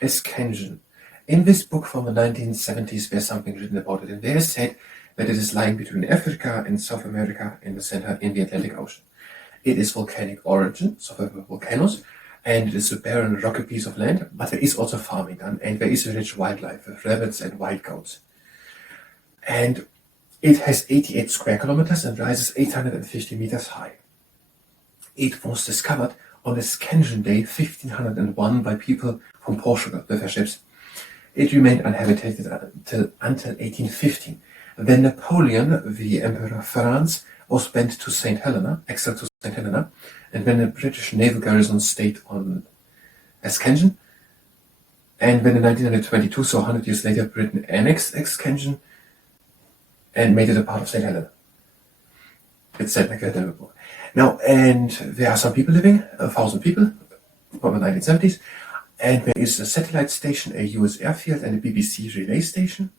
Ascension. In this book from the 1970s, there's something written about it, and there is said that it is lying between Africa and South America in the center in the Atlantic Ocean. It is volcanic origin, so there were volcanoes, and it is a barren, rocky piece of land, but there is also farming done, and there is a rich wildlife with rabbits and wild goats. And it has 88 square kilometers and rises 850 meters high. It was discovered on Ascension Day 1501 by people from Portugal with their ships. It remained uninhabited until 1815. Then Napoleon, the Emperor of France, was exiled to St. Helena, and when a British naval garrison stayed on Ascension, and when in 1922, so 100 years later, Britain annexed Ascension and made it a part of St. Helena. It's said like that in the book. Now, and there are some people living, 1,000 people, from the 1970s, and there is a satellite station, a US airfield, and a BBC relay station.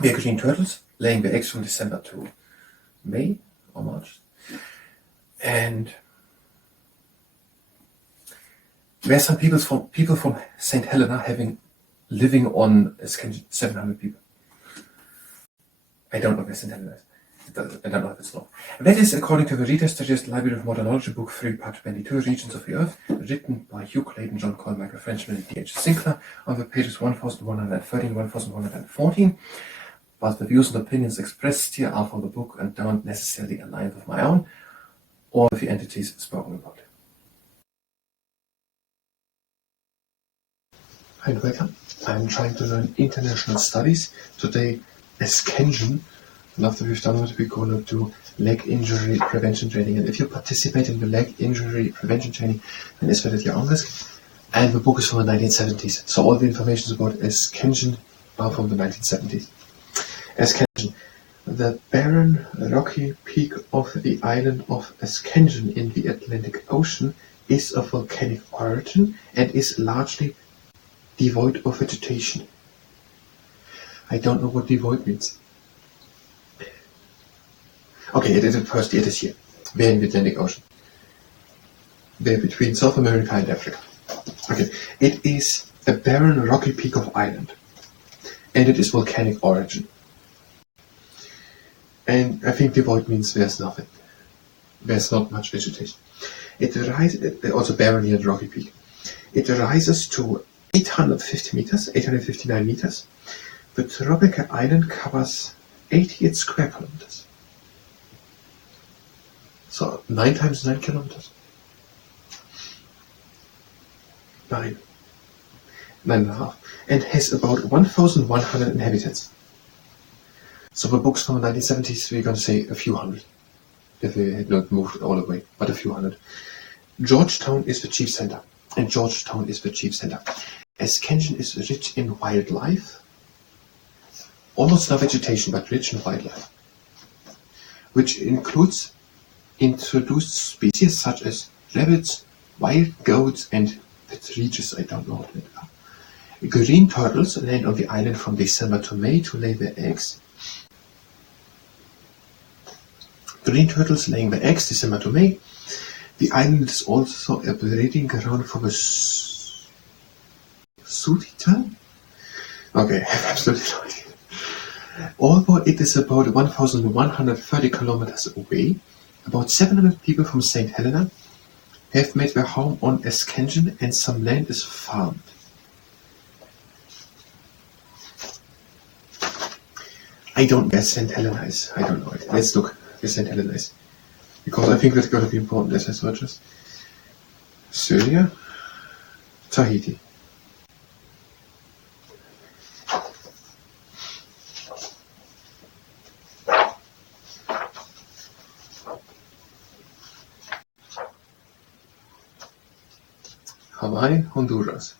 There are green turtles laying their eggs from December to May or March. And there are some people from St. Helena living on Ascension, 700 people. I don't know where St. Helena is. I don't know if it's long. That is according to the Reader's Digest Library of Modern Knowledge book 3, part 22, Regions of the Earth, written by Hugh Clayton, John Coyle, Michael Frenchman, and D.H. Sinclair, on the pages 1113 and 1114. But the views and opinions expressed here are from the book and don't necessarily align with my own or with the entities spoken about. Hi and welcome. I'm trying to learn international studies. Today, Ascension. And after we've done it, we're going to do leg injury prevention training. And if you participate in the leg injury prevention training, then it's at your own risk. And the book is from the 1970s. So all the information about Ascension are from the 1970s. Ascension. The barren, rocky peak of the island of Ascension in the Atlantic Ocean is of volcanic origin and is largely devoid of vegetation. I don't know what devoid means. Okay, it is here. We're in the Atlantic Ocean. We're between South America and Africa. Okay, it is a barren, rocky peak of island, and it is volcanic origin. And I think devoid means there's nothing. There's not much vegetation. It rises, also barren and rocky peak. It rises to 850 meters, 859 meters. The tropical island covers 88 square kilometers. So 9 times 9 kilometers. 9.5. And has about 1,100 inhabitants. So the books from the 1970s, we're going to say a few hundred. If we had not moved all the way, but a few hundred. Georgetown is the chief center. Ascension is rich in wildlife. Almost no vegetation, but rich in wildlife. Which includes introduced species such as rabbits, wild goats, and partridges, I don't know what they are. Green turtles land on the island from December to May to lay their eggs. Green turtles laying their eggs December to May. The island is also a breeding ground for the sooty tern? Okay, I have absolutely no idea. Although it is about 1,130 kilometers away, about 700 people from St. Helena have made their home on Ascension, and some land is farmed. I don't know where St. Helena is. I don't know it. Let's look where St. Helena is. Because I think that's going to be important as I search this. Syria, Tahiti. Hawaii, Honduras.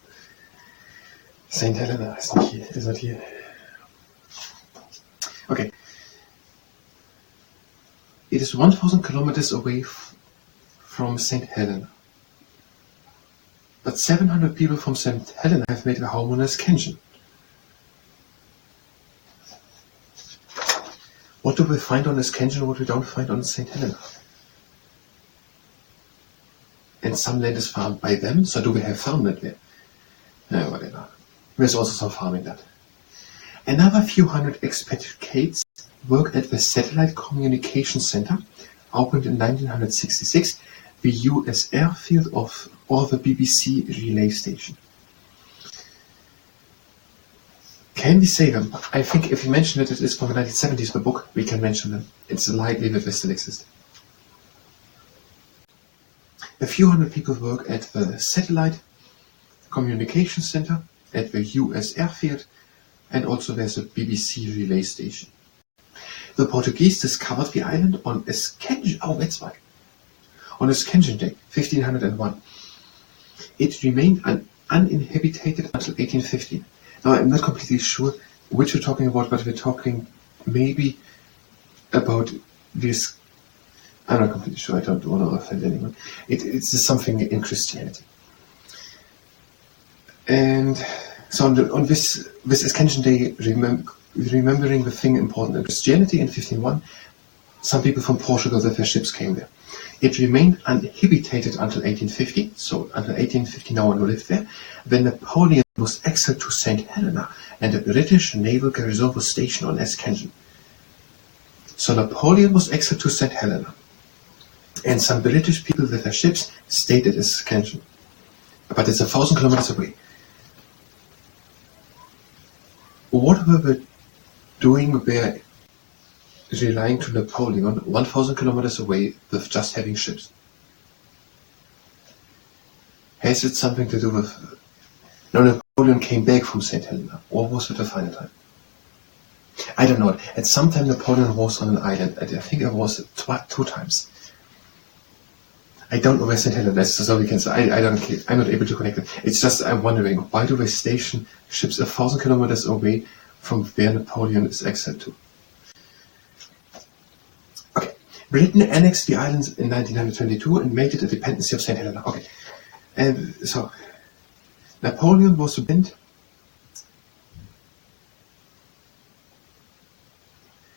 St. Helena is not here. Okay. It is 1,000 kilometers away from St. Helena. But 700 people from St. Helena have made a home on Ascension. What do we find on Ascension, what we don't find on St. Helena? And some land is farmed by them, so do we have farmland there? No, whatever. There's also some farming done. Another few hundred expatriates worked at the Satellite Communication Center, opened in 1966, the US airfield or the BBC relay station. Can we say them? I think if we mention it is from the 1970s, the book, we can mention them. It's likely that they still exist. A few hundred people work at the Satellite Communication Center, at the US airfield, and also there's a BBC relay station. The Portuguese discovered the island on Ascension. Oh, that's why. On Ascension Day, 1501. It remained uninhabited until 1815. Now, I'm not completely sure which we're talking about, but we're talking maybe about this. I'm not completely sure. I don't want to offend anyone. It's just something in Christianity. And so on this Ascension Day, remembering the thing important in Christianity in 1501, some people from Portugal with their ships came there. It remained uninhabited until 1850, so until 1850 no one lived there. Then Napoleon was exiled to St. Helena, and a British naval garrison was stationed on Ascension. So Napoleon was exiled to St. Helena, and some British people with their ships stayed at Ascension. But it's 1,000 kilometers away. What were they doing there, relying to Napoleon 1,000 kilometers away with just having ships? Has it something to do with... No, Napoleon came back from St. Helena, or was it the final time? I don't know. At some time Napoleon was on an island. I think it was two times. I don't know where St. Helena is, so we can say I'm not able to connect it. It's just I'm wondering, why do they station ships 1,000 kilometers away from where Napoleon is exiled to? Okay, Britain annexed the islands in 1922 and made it a dependency of St. Helena. Okay, and so Napoleon was bent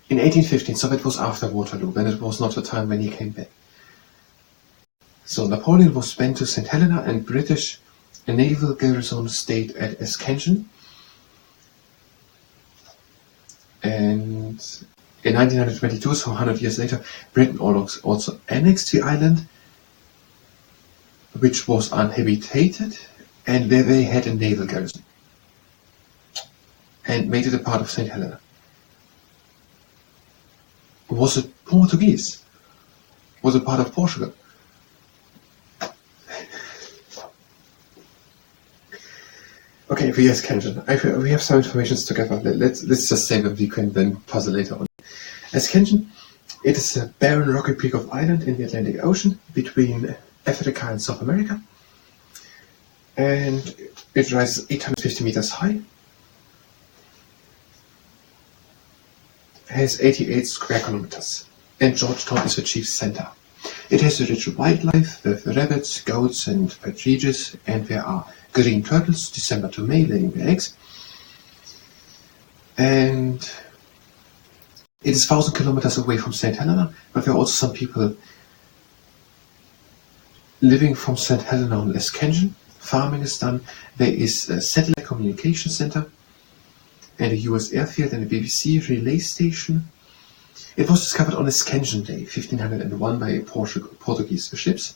in 1815, so that was after Waterloo, when it was not the time when he came back. So Napoleon was sent to St. Helena, and British naval garrison stayed at Ascension. And in 1922, so 100 years later, Britain also annexed the island, which was uninhabited, and where they had a naval garrison, and made it a part of St. Helena. Was it Portuguese? Was it part of Portugal? Okay, for Ascension, we have some information together. Let's just say that we can then puzzle later on. Ascension, it is a barren rocky peak of island in the Atlantic Ocean between Africa and South America, and it rises 850 meters high, has 88 square kilometers, and Georgetown is the chief center. It has a rich wildlife with rabbits, goats, and partridges, and there are green turtles, December to May, laying their eggs. And it is 1,000 kilometers away from St. Helena, but there are also some people living from St. Helena on Ascension. Farming is done. There is a satellite communication center, and a US airfield, and a BBC relay station. It was discovered on Ascension Day, 1501, by Portuguese ships.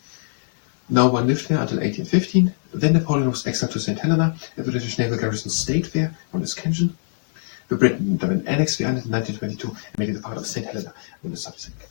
No one lived there until 1815. Then Napoleon was exiled to St. Helena. A British naval garrison stayed there on Ascension. The Britain then annexed the island in 1922 and made it a part of St. Helena on the subsequent.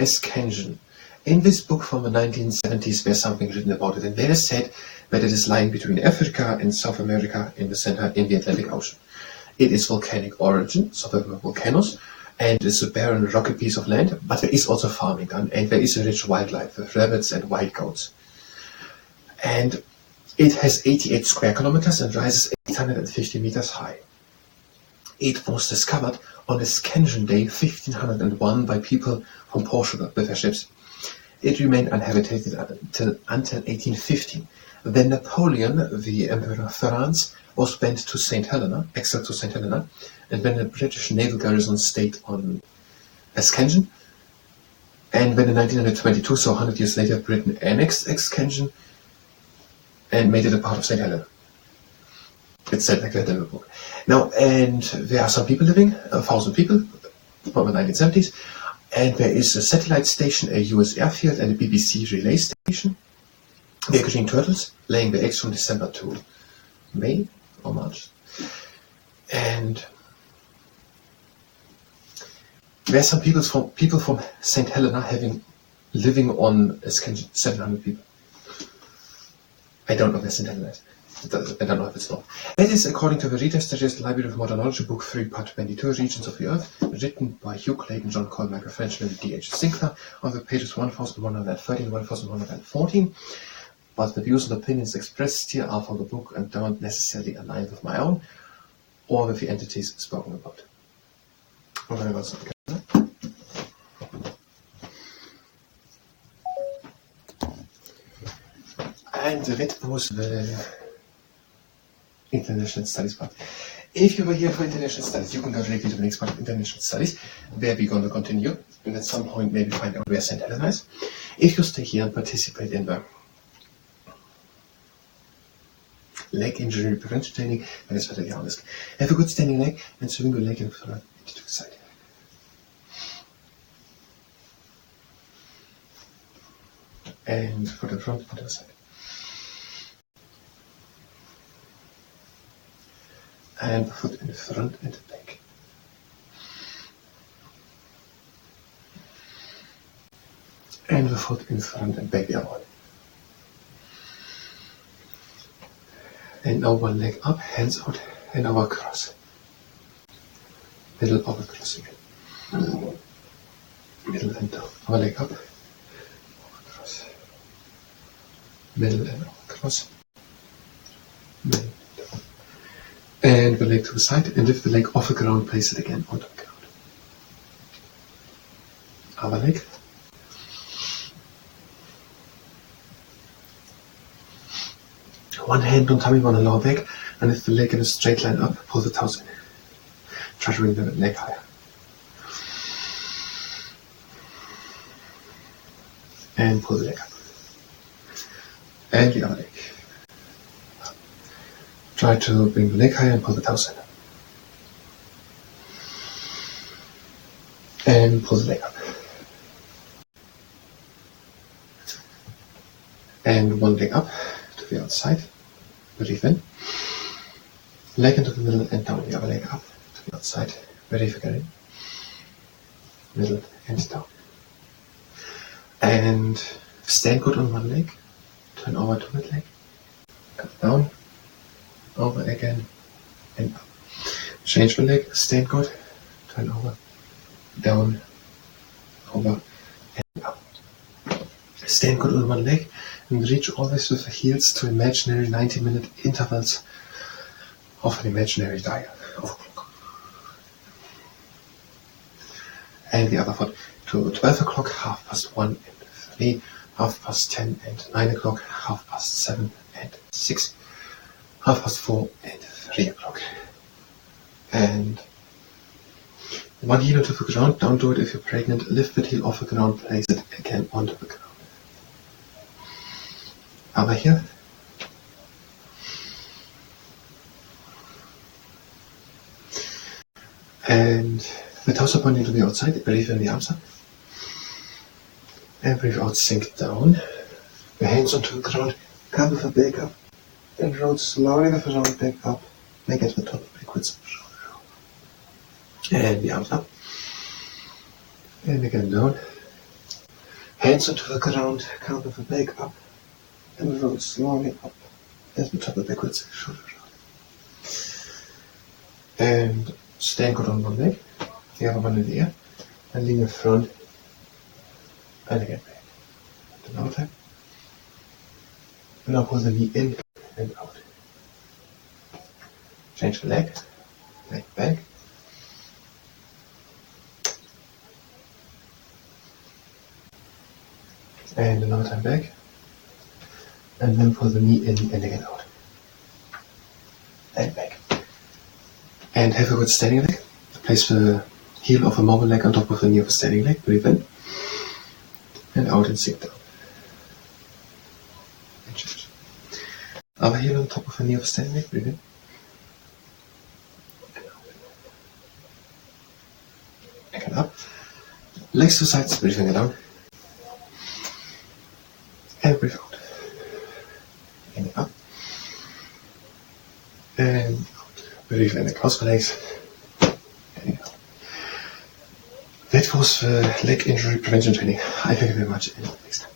Ascension. In this book from the 1970s, there's something written about it, and there is said that it is lying between Africa and South America in the center in the Atlantic Ocean. It is volcanic origin, so there were volcanoes, and it's a barren, rocky piece of land, but there is also farming done, and there is a rich wildlife with rabbits and wild goats. And it has 88 square kilometers and rises 850 meters high. It was discovered on Ascension Day, 1501, by people from Portugal with their ships. It remained uninhabited until 1815. Then Napoleon, the Emperor of France, was went to St. Helena, exiled to St. Helena, and when the British naval garrison stayed on Ascension, and when in 1922, so 100 years later, Britain annexed Ascension and made it a part of St. Helena. It's said like that in the book. Now, and there are some people living, 1,000 people, from the 1970s, and there is a satellite station, a US airfield, and a BBC relay station. There are green turtles laying their eggs from December to May or March. And there's some people from St. Helena living on Ascension, 700 people. I don't know where St. Helena is. I don't know if it's not. That is according to the Reader's Digest Library of Modern Knowledge, Book 3, Part 22, Regions of the Earth, written by Hugh Clayton, John Coyle, Michael Frenchman, and D.H. Sinclair, on the pages 1113 and 1114. But the views and opinions expressed here are for the book and don't necessarily align with my own or with the entities spoken about. And that was the International Studies part. If you were here for International Studies, you can go directly to the next part of International Studies, where we're going to continue, and at some point maybe find out where St. Helena is. If you stay here and participate in the leg injury prevention training, then it's better to be honest. Have a good standing leg and swing your leg in front to the side. And foot in front, foot to the side. And foot in front and back. And the foot in front and back the other one. And now one leg up, hands out, and over cross. Middle over cross again. Middle and down. Our leg up, over cross. Middle and over cross. Middle and down. And the leg to the side, and lift the leg off the ground, place it again onto the ground. Other leg. One hand on tummy, one on lower back, and lift the leg in a straight line up, pull the toes in. Try to bring the leg higher. And pull the leg up. And the other leg. Try to bring the leg higher and pull the toes in. And pull the leg up. And one leg up to the outside. Breathe in. Leg into the middle and down. The other leg up to the outside. Breathe again. Middle and down. And stand good on one leg. Turn over to that leg. Come down. Over again. And up. Change the leg. Stand good. Turn over. Down. Over. And up. Stand good on one leg. And reach always with the heels to imaginary 90-minute intervals of an imaginary dial of a clock. And the other foot to 12 o'clock, 1:30 and 3, 10:30 and 9 o'clock, 7:30 and 6, 4:30 and 3 o'clock. And one heel onto the ground, don't do it if you're pregnant, lift the heel off the ground, place it again onto the ground. Over here. And the toes are pointing to the outside, breathe in the arms up. And breathe out, sink down. The hands onto the ground, come with the back up. And roll slowly with the round back up. Make it the top backwards. And the arms up. And again down. Hands onto the ground, come with the back up. And roll slowly up as we top it backwards, shoulder roll. And stand good on one leg, the other one in the air, and lean in front, and again back. Another time. And now pull the knee in and out. Change the leg back. And another time back. And then pull the knee in and again out. and back. And have a good standing leg. Place the heel of a mobile leg on top of the knee of a standing leg. Breathe in. And out and sink down. And change. Other heel on top of the knee of a standing leg. Breathe in. And out. Again up. Legs to sides. Breathing down. And breathe out. And up. And out. Breathe in across the legs. And out. That was the leg injury prevention training. I thank you very much and next time.